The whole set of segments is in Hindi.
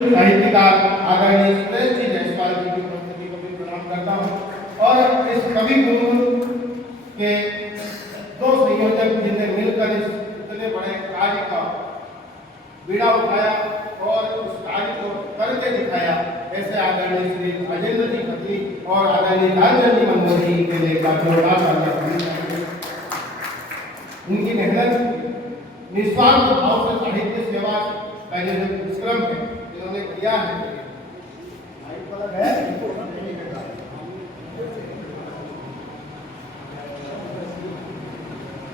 साहित्यकार आदरणीय सुरेश जी जायसवाल जी की उपस्थिति को भी प्रणाम करता हूँ और इस कवि कुंभ के दो संयोजक जिनने मिलकर इस इतने बड़े कार्य का बीड़ा उठाया और उस कार्य को करके दिखाया, ऐसे आदरणीय श्री राजेंद्र जी खत्री और आदरणीय लालचंद जी मनमोहन जी के लिए जोरदार उनकी मेहनत निस्वार्थ भाव से साहित्य सेवा का जो परिश्रम है इन्होंने किया है।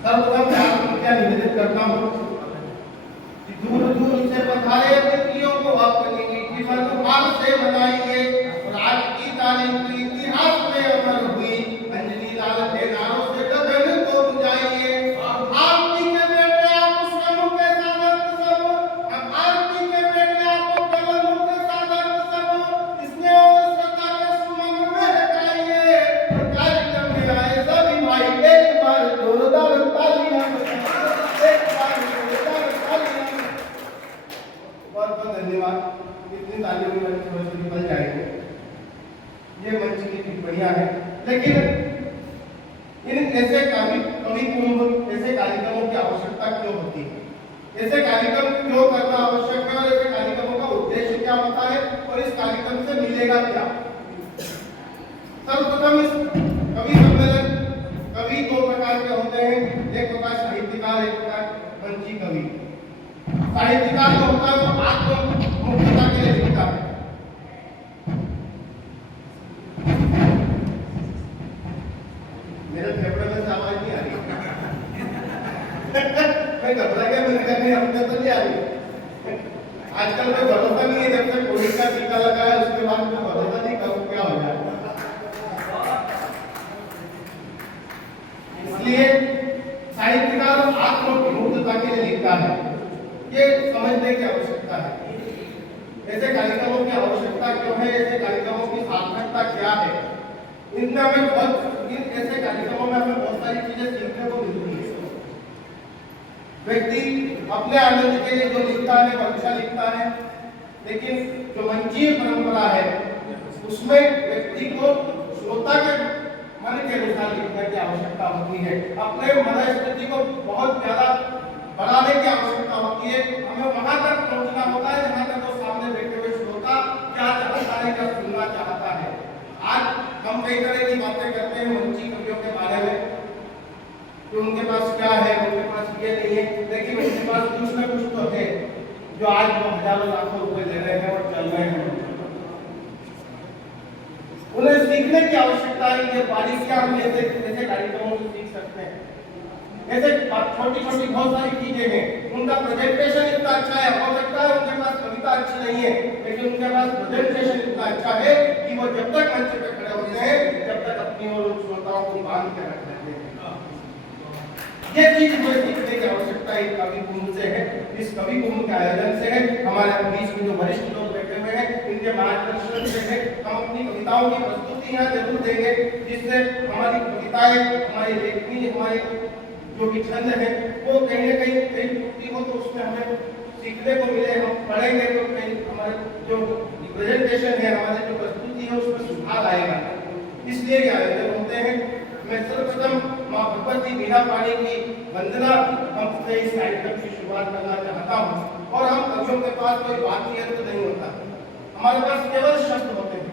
सर्वप्रथम मैं आपको क्या निवेदन करता हूँ कि दूर दूर से पधारे अतिथियों को अपनी मीठी मधुबान से बनाइए और आज की तारीख इतिहास में अमर हुई अंजनी लाल के नारों से गगन को बुझाइए। आरती के बेटे आप श्रम के साधक सब, आरती के बेटे आप कलम के साधक सब, इसने और सदा के सुमन में गाइए और कार्यक्रम में आए सभी भाई एक बार जोरदार तालियां, एक बार जोरदार तालियां। बहुत बहुत धन्यवाद। इतनी तालियों में मेरे थोड़े से निकल जाएंगे, ये मंच की टिप्पणियां हैं, लेकिन इन ऐसे कवि कुंभ ऐसे कार्यक्रमों की आवश्यकता क्यों होती है, ऐसे कार्यक्रम क्यों करना आवश्यक है और ऐसे कार्यक्रमों का उद्देश्य क्या होता है और इस कार्यक्रम से मिलेगा क्या। सर्वप्रथम इस कवि सम्मेलन कवि दो प्रकार के होते हैं, एक होता है साहित्यकार, एक होता है मंची कवि। साहित्यकार जो होता है वो आत्ममुक्तता के लिए लिखता है। मेरे फेफड़े में आवाज नहीं आ रही मैं घबरा गया, मैंने कहा नहीं अपने तो नहीं आ रही। आजकल कोई भरोसा नहीं है, जब से कोविड का टीका लगा है उसके बाद कोई भरोसा नहीं कब क्या हो जाए। इसलिए साहित्यकार आत्ममुक्तता के लिए लिखता है, ये समझने की आवश्यकता है। ऐसे कार्यक्रमों की आवश्यकता क्यों है, ऐसे कार्यक्रमों की सार्थकता क्या है, इनमें हमें ऐसे कार्यक्रमों में हमें बहुत सारी चीजें सीखने को मिलती है। व्यक्ति अपने आनंद के लिए जो लिखता है अच्छा लिखता है, लेकिन जो मंचीय परंपरा है उसमें व्यक्ति को श्रोता के मन के अनुसार लिखने की आवश्यकता होती है। अपने मनस्थिति को बहुत ज्यादा बढ़ाने की आवश्यकता होती है। हमें वहां तक पहुंचना होता है जहां तक वो सामने बैठे हुए श्रोता क्या चाहता है, क्या सुनना चाहता है। आज हम कई तरह की बातें करते हैं मंची कवियों के बारे में कि उनके पास क्या है, उनके पास ये नहीं है, लेकिन उनके पास कुछ न कुछ तो है जो आज वो हजारों लाखों रुपए ले रहे हैं और चल रहे हैं। उन्हें सीखने की आवश्यकता है कि बारीकियां हम ऐसे कार्यक्रमों से सीख सकते हैं। ऐसे छोटी छोटी बहुत सारी चीजें हैं, उनका प्रेजेंटेशन इतना अच्छा है, हो सकता है उनके पास कविता अच्छी नहीं है, लेकिन उनके पास प्रेजेंटेशन इतना अच्छा है कि वो जब तक मंच पे खड़े होते हैं जब तक अपनी और श्रोताओं को बांध के रख लेते हैं। ये चीज मुझे सीखने की आवश्यकता है कवि कुंभ से है, इस कवि कुंभ के आयोजन से है। हमारे बीच में जो वरिष्ठ लोग बैठे हुए हैं इनके मार्गदर्शन से है। हम अपनी कविताओं की प्रस्तुति यहाँ जरूर देंगे, जिससे हमारी कविताएं, हमारी लेखनी, हमारे जो भी छंद है वो कहीं न कहीं त्रुटि हो तो उसमें हमें सीखने को मिले। हम पढ़ेंगे तो कहीं हमारे जो प्रेजेंटेशन है, हमारी जो प्रस्तुति है उसमें सुधार आएगा। इसलिए ये आयोजन होते हैं। मैं सर्वप्रथम माँ भगवती मीरा पानी की वंदना हमसे इस कार्यक्रम की शुरुआत करना चाहता हूँ। और हम कवियों के पास कोई वाक्य यंत्र नहीं होता, हमारे पास केवल शब्द होते हैं।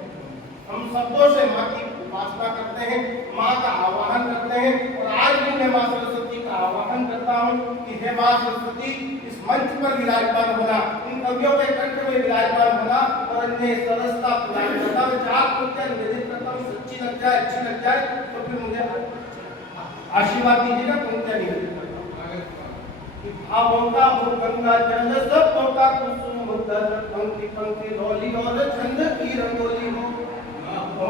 हम शब्दों से माँ की उपासना करते हैं, माँ का आवाहन करते हैं। और आज भी मैं माँ सरस्वती का आवाहन करता हूँ कि हे माँ सरस्वती, इस मंच पर विराजमान होना, इन कवियों के कंठ में विराजमान होना और अन्य सरसता प्रदान करना। मैं चार पंक्तियां निवेदित करता हूँ, सच्ची लग जाए, अच्छी लग जाए तो फिर मुझे आशीर्वाद दीजिएगा। पंक्तियां निवेदित करता हूँ। भावों का गंगा जल शब्दों का कुसुम दर, पंक्ति पंक्ति रोली और छंद की रंगोली हो।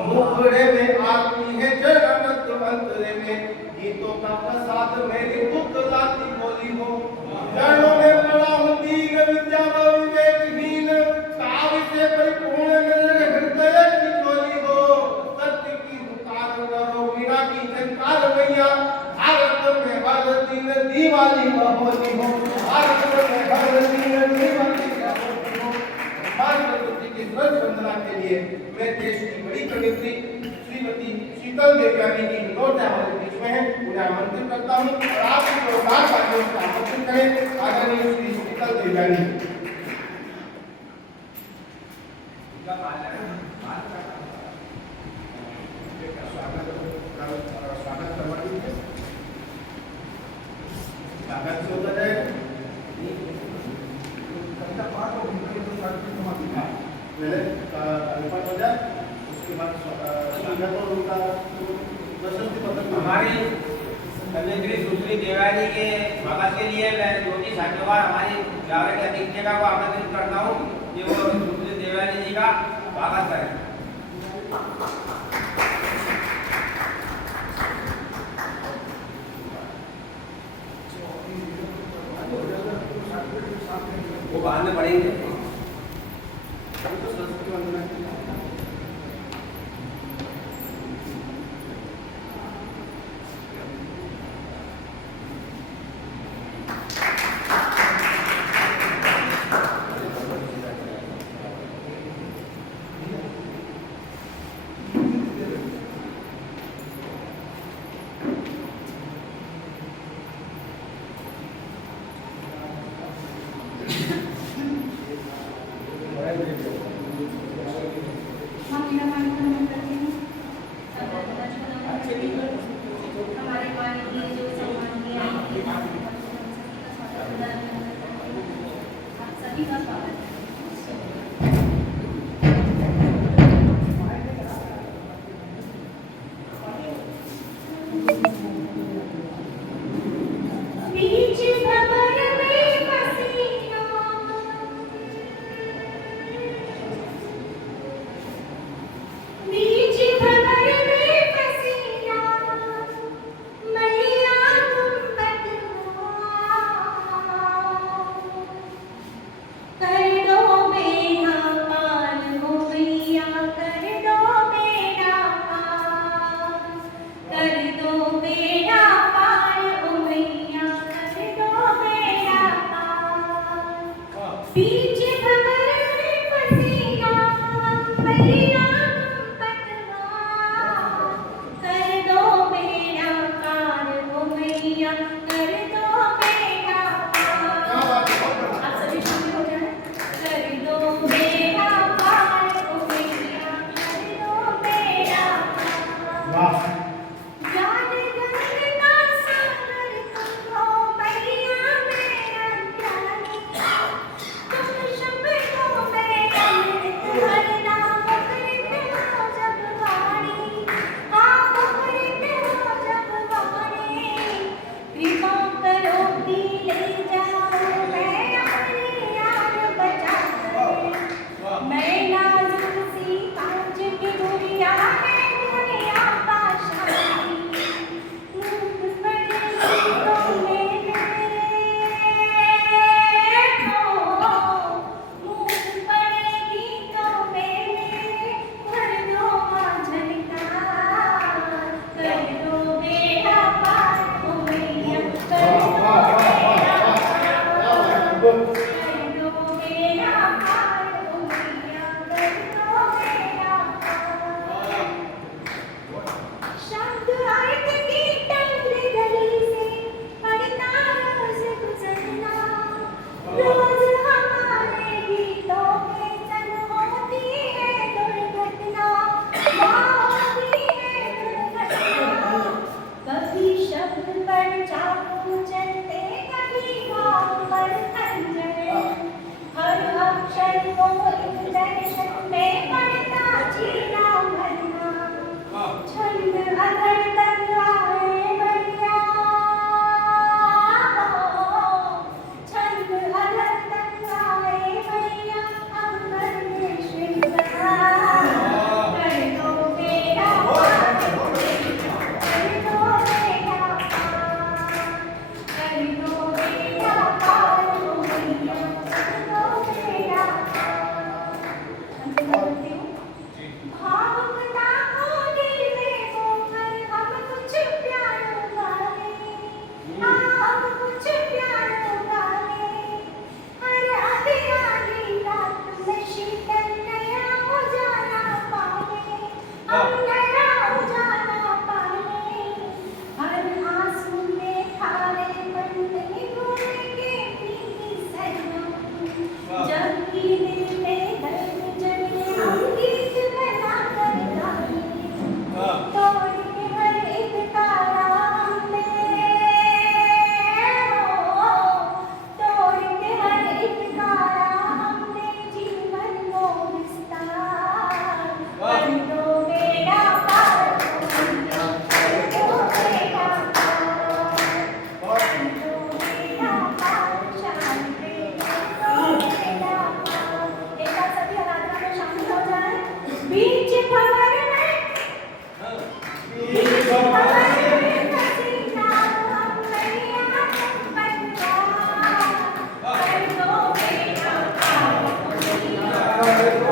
मुखड़े में आरती है चरण मंत्रे में, गीतों का प्रसाद मेरी पुतलाती बोली हो। चरणों में पड़ा हूँ दीन विद्या व विवेकहीन, काव्य से परिपूर्ण मेरे हृदय की झोली हो। सत्य की पुकार करो, वीणा की झनकार मैया, भारत में हर दिन दिवाली व होली हो। भारत में हर दिन दिवाली व होली हो। प्रवृत्ति की ध्वज वंदना के लिए मैं देश की बड़ी कवियत्री श्रीमती शीतल देवयानी की विनोद हमारे बीच में है, उन्हें आमंत्रित करता हूँ और आप जोरदार तालियों से आमंत्रित करें आदरणीय श्री शीतल देवयानी। हमारी कवियत्री सुश्री देवयानी के स्वागत के लिए मैं ज्योति साक्योवार हमारी जावरे के अध्यक्षता को आमंत्रित करता हूँ कि वो सुश्री देवयानी जी का स्वागत करें। वो बाद में पढ़ेंगे।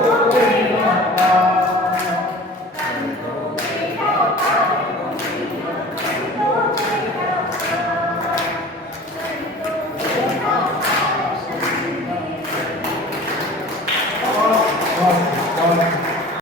हैं।